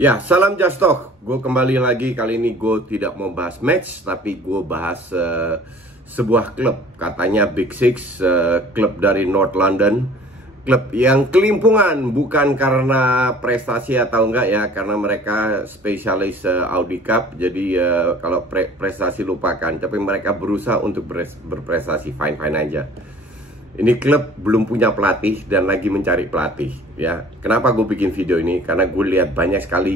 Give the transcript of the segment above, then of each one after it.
Ya, salam Just Talk. Gue kembali lagi. Kali ini gue tidak mau bahas match, tapi gue bahas sebuah klub. Katanya Big Six, klub dari North London. Klub yang kelimpungan, bukan karena prestasi atau enggak ya, karena mereka spesialis Audi Cup. Jadi kalau prestasi lupakan, tapi mereka berusaha untuk berprestasi, fine-fine aja. Ini klub belum punya pelatih dan lagi mencari pelatih ya. Kenapa gue bikin video ini? Karena gue lihat banyak sekali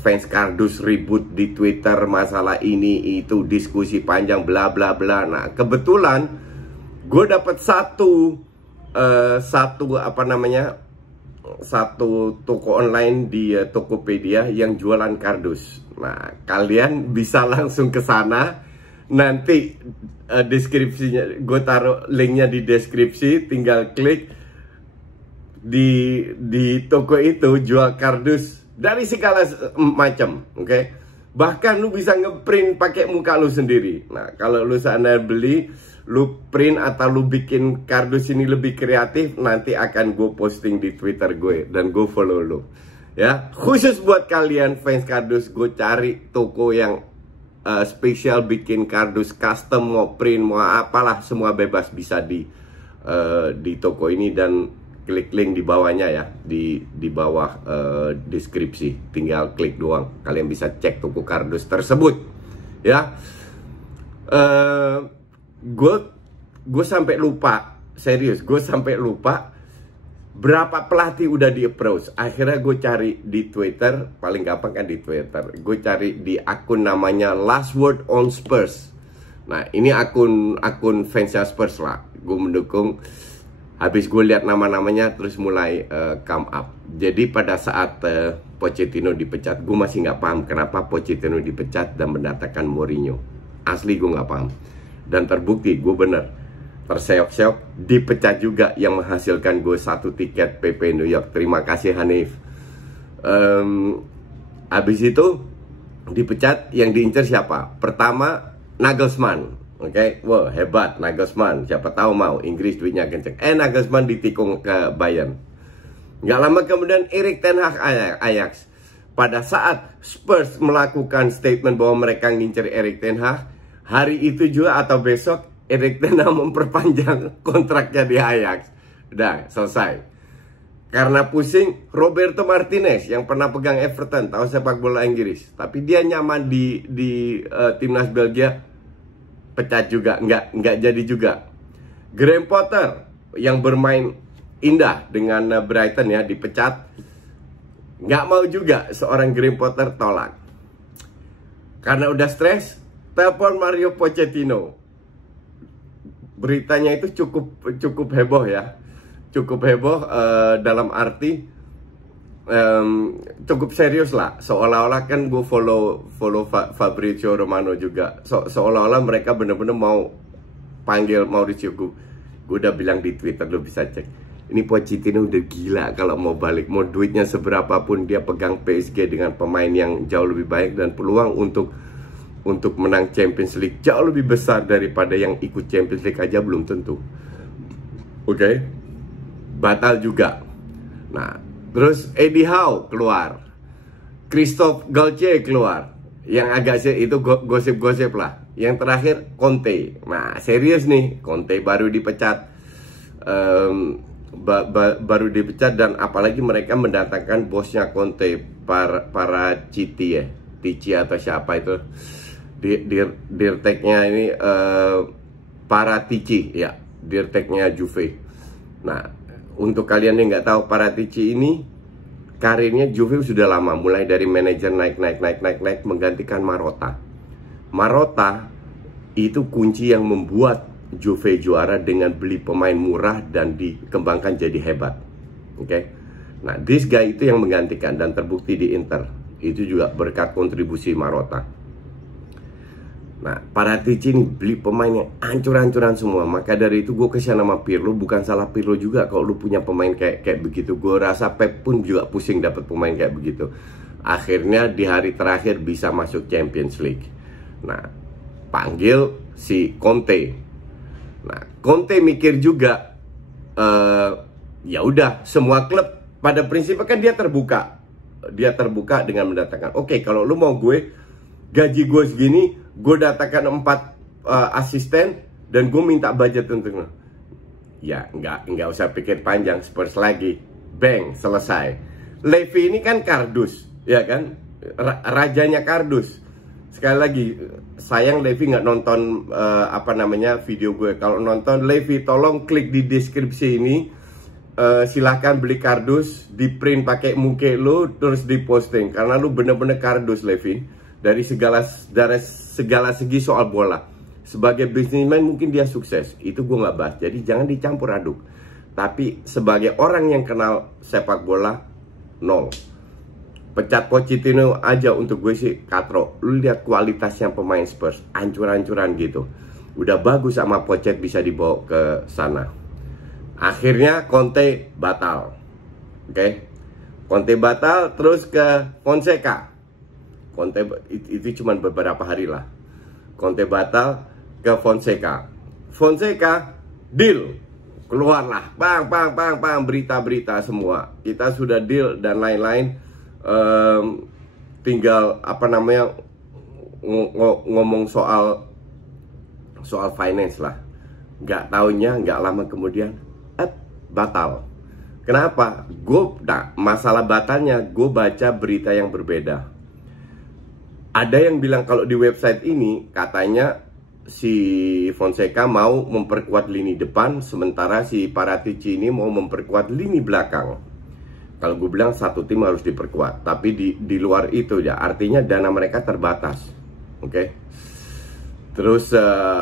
fans kardus ribut di Twitter masalah ini itu, diskusi panjang bla bla bla. Nah, kebetulan gue dapat satu toko online di Tokopedia yang jualan kardus. Nah, kalian bisa langsung ke sana. Nanti deskripsinya gue taruh linknya di deskripsi, tinggal klik. Di toko itu jual kardus dari segala macam, oke? Bahkan lu bisa ngeprint pakai muka lu sendiri. Nah, kalau lu sana beli, lu print atau lu bikin kardus ini lebih kreatif, nanti akan gue posting di Twitter gue dan gue follow lu ya. Khusus buat kalian fans kardus, gue cari toko yang spesial bikin kardus custom, mau print mau apalah, semua bebas bisa di toko ini, dan klik link di bawahnya ya, di bawah deskripsi, tinggal klik doang, kalian bisa cek toko kardus tersebut ya. Gue sampai lupa, serius gue sampai lupa berapa pelatih udah di approach. Akhirnya gue cari di Twitter, paling gampang kan di Twitter. Gue cari di akun namanya Last Word on Spurs. Nah, ini akun fansnya Spurs lah. Gue mendukung. Habis gue lihat nama-namanya terus mulai come up. Jadi pada saat Pochettino dipecat, gue masih nggak paham kenapa Pochettino dipecat dan mendatangkan Mourinho. Asli gue nggak paham. Dan terbukti gue bener. Terseok-seok, dipecat juga, yang menghasilkan gue 1 tiket PP New York. Terima kasih Hanif. Habis itu dipecat, yang diincar siapa? Pertama Nagelsmann, oke? Wah, hebat Nagelsmann, siapa tahu mau Inggris duitnya kenceng. Nagelsmann ditikung ke Bayern. Nggak lama kemudian Erik ten Hag Ajax. Pada saat Spurs melakukan statement bahwa mereka ngincer Erik ten Hag, hari itu juga atau besok Erik ten Hag memperpanjang kontraknya di Ajax. Udah selesai. Karena pusing, Roberto Martinez yang pernah pegang Everton, tahu sepak bola Inggris, tapi dia nyaman di timnas Belgia, pecat juga, nggak jadi juga. Graham Potter yang bermain indah dengan Brighton ya, dipecat. Nggak mau juga, seorang Graham Potter tolak. Karena udah stres, telepon Mario Pochettino. Beritanya itu cukup heboh ya, cukup heboh dalam arti cukup serius lah. Seolah-olah kan gue follow Fabrizio Romano juga, seolah-olah mereka bener-bener mau panggil Mauricio. Gue udah bilang di Twitter, lo bisa cek. Ini Pochettino udah gila kalau mau balik, mau duitnya seberapa pun dia pegang PSG dengan pemain yang jauh lebih baik dan peluang untuk menang Champions League jauh lebih besar daripada yang ikut Champions League aja belum tentu. Oke? Batal juga. Nah, terus Eddie Howe keluar, Christophe Galtier keluar. Yang agak itu gosip-gosip lah. Yang terakhir Conte. Nah, serius nih, Conte baru dipecat. Baru dipecat, dan apalagi mereka mendatangkan bosnya Conte, para Citi ya, Tici atau siapa itu. Dirteknya ini Paratici ya, dirteknya Juve. Nah, untuk kalian yang nggak tahu, Paratici ini karirnya Juve sudah lama, mulai dari manajer naik menggantikan Marotta. Marotta itu kunci yang membuat Juve juara dengan beli pemain murah dan dikembangkan jadi hebat. Oke? Nah, this guy itu yang menggantikan dan terbukti di Inter. Itu juga berkat kontribusi Marotta. Nah, Paratici ini beli pemain yang hancur-hancuran semua. Maka dari itu gue kesian sama Pirlo. Bukan salah Pirlo juga kalau lu punya pemain kayak begitu. Gue rasa Pep pun juga pusing dapat pemain kayak begitu. Akhirnya di hari terakhir bisa masuk Champions League. Nah, panggil si Conte. Nah, Conte mikir juga, ya udah, semua klub pada prinsipnya kan dia terbuka. dia terbuka dengan mendatangkan, oke, kalau lu mau gaji gue segini, gue datangkan 4 asisten dan gue minta budget untuk, ya nggak usah pikir panjang, Spurs lagi, bang, selesai. Levy ini kan kardus, ya kan, rajanya kardus. Sekali lagi, sayang Levy nggak nonton video gue. Kalau nonton, Levy tolong klik di deskripsi ini. Silahkan beli kardus, di print pakai muka lu, terus diposting. Karena lu bener-bener kardus, Levy, dari segala segi soal bola. Sebagai bisnismen mungkin dia sukses, itu gue nggak bahas. Jadi jangan dicampur aduk. Tapi sebagai orang yang kenal sepak bola, nol. Pecat Pochettino aja untuk gue sih katro. Lu lihat kualitasnya pemain Spurs, ancur-ancuran gitu. Udah bagus sama Pochet bisa dibawa ke sana. Akhirnya Conte batal. Oke. Conte batal, terus ke Fonseca. Conte itu cuma beberapa hari lah. Conte batal ke Fonseca. Fonseca deal. Keluarlah, bang, berita-berita semua. Kita sudah deal dan lain-lain. Tinggal ngomong soal finance lah. Nggak taunya, nggak lama kemudian batal. Kenapa? Masalah batalnya, gue baca berita yang berbeda. Ada yang bilang kalau di website ini katanya si Fonseca mau memperkuat lini depan, sementara si Paratici ini mau memperkuat lini belakang. Kalau gue bilang satu tim harus diperkuat, tapi di luar itu ya, artinya dana mereka terbatas. Oke. Terus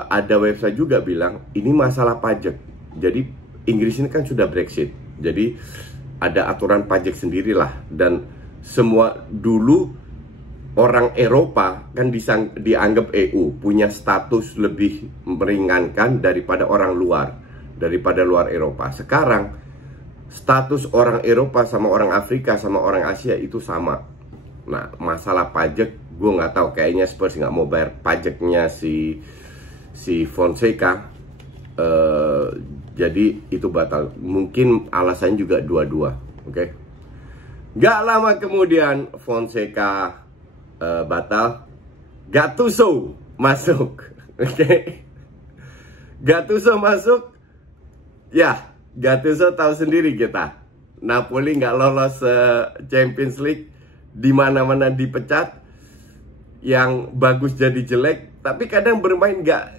ada website juga bilang ini masalah pajak. Jadi Inggris ini kan sudah Brexit, jadi ada aturan pajak sendirilah. Dan semua dulu orang Eropa kan dianggap EU punya status lebih meringankan daripada orang luar, daripada luar Eropa. Sekarang status orang Eropa sama orang Afrika sama orang Asia itu sama. Nah, masalah pajak gue nggak tahu, kayaknya Spurs nggak mau bayar pajaknya si Fonseca. Jadi itu batal. Mungkin alasannya juga dua-dua. Oke. Gak lama kemudian Fonseca batal. Gattuso masuk. Oke. Gattuso masuk. Ya, Gattuso tahu sendiri kita. Napoli nggak lolos Champions League, di mana-mana dipecat. Yang bagus jadi jelek, tapi kadang bermain nggak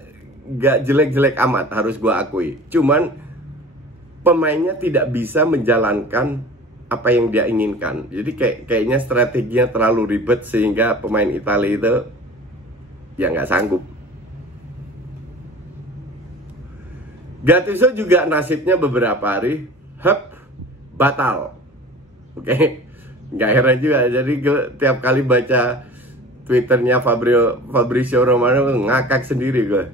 jelek-jelek amat, harus gue akui. Cuman pemainnya tidak bisa menjalankan apa yang dia inginkan. Jadi kayaknya strateginya terlalu ribet sehingga pemain Italia itu ya nggak sanggup. Gattuso juga nasibnya beberapa hari batal. Oke. Nggak heran juga. Jadi gue tiap kali baca Twitternya Fabrizio Romano ngakak sendiri gue.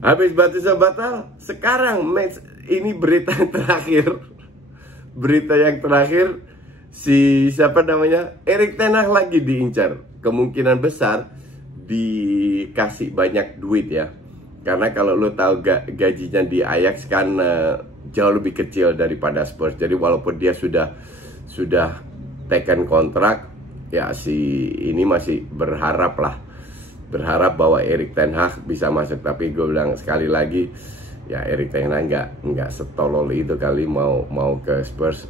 Habis Gattuso batal, sekarang match ini berita yang terakhir. Berita yang terakhir, Erik ten Hag lagi diincar. Kemungkinan besar dikasih banyak duit ya. Karena kalau lo tahu gajinya di Ajax kan jauh lebih kecil daripada Spurs. Jadi walaupun dia sudah taken kontrak, ya ini masih berharap bahwa Erik ten Hag bisa masuk. Tapi gue bilang sekali lagi, ya Erik ten Hag nggak setolol itu kali mau ke Spurs.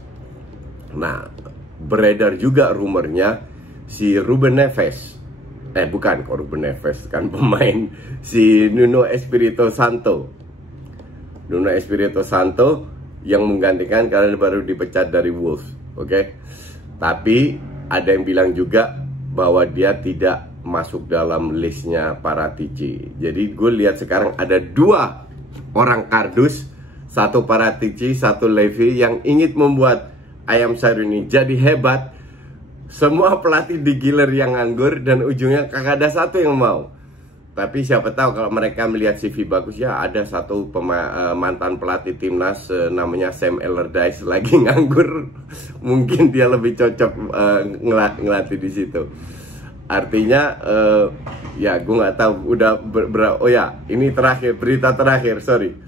Nah, beredar juga rumornya si Ruben Neves, bukan kok Ruben Neves, kan pemain, si Nuno Espirito Santo yang menggantikan karena baru dipecat dari Wolves. Oke. Tapi ada yang bilang juga bahwa dia tidak masuk dalam listnya Paratici. Jadi gue lihat sekarang ada 2 orang kardus, satu Paratici, satu Levy, yang ingin membuat ayam sayur ini jadi hebat. Semua pelatih digiler yang nganggur dan ujungnya kagak ada satu yang mau. Tapi siapa tahu kalau mereka melihat CV bagus, ya ada satu mantan pelatih timnas namanya Sam Allardyce lagi nganggur. Mungkin dia lebih cocok ngelatih di situ. Artinya ya gue nggak tahu udah oh ya, ini terakhir, berita terakhir, sorry.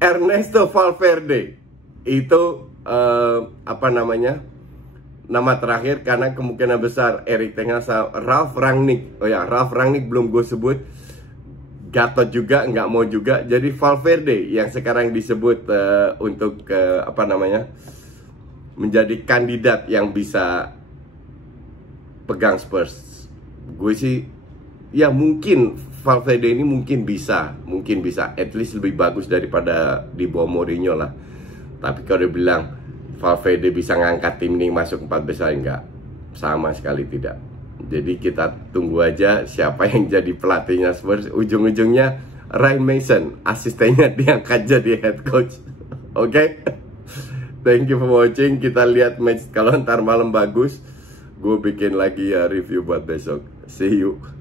Ernesto Valverde itu nama terakhir karena kemungkinan besar Erik Ten Hag sama Ralf Rangnick. Oh ya, Ralf Rangnick belum gue sebut. Gatot juga nggak mau juga. Jadi Valverde yang sekarang disebut untuk apa namanya, menjadi kandidat yang bisa pegang Spurs. Gue sih ya mungkin Valverde ini mungkin bisa at least lebih bagus daripada di bawah Mourinho lah. Tapi kalau dia bilang Valverde bisa ngangkat tim ini masuk 4 besar, enggak, sama sekali tidak. Jadi kita tunggu aja siapa yang jadi pelatihnya Spurs. Ujung-ujungnya Ryan Mason, asistennya diangkat jadi head coach. Oke? Thank you for watching. Kita lihat match kalau ntar malam bagus, gue bikin lagi ya review buat besok. See you.